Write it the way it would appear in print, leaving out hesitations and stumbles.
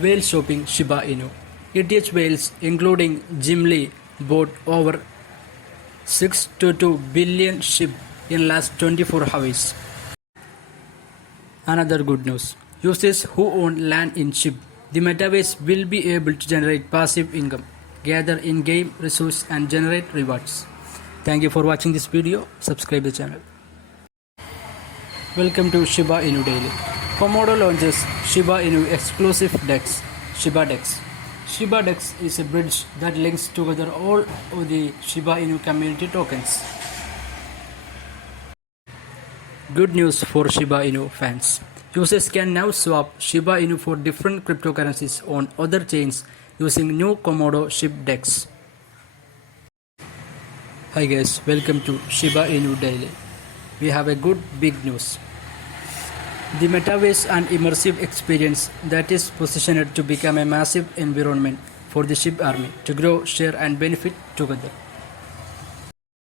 whale shopping Shiba Inu. ETH whales, including Jim Lee, bought over 6.2 billion Shib in last 24 hours. Another good news. Users who own land in Shib, the Metaverse will be able to generate passive income, gather in-game resources and generate rewards. Thank you for watching this video. Subscribe the channel. Welcome to Shiba Inu Daily. Komodo launches Shiba Inu Exclusive DEX, ShibaDEX. ShibaDEX is a bridge that links together all of the Shiba Inu community tokens. Good news for Shiba Inu fans. Users can now swap Shiba Inu for different cryptocurrencies on other chains using new Komodo ShibaDEX. Hi guys, welcome to Shiba Inu Daily. We have a good big news. The Metaverse and immersive experience that is positioned to become a massive environment for the Shib army to grow, share and benefit together.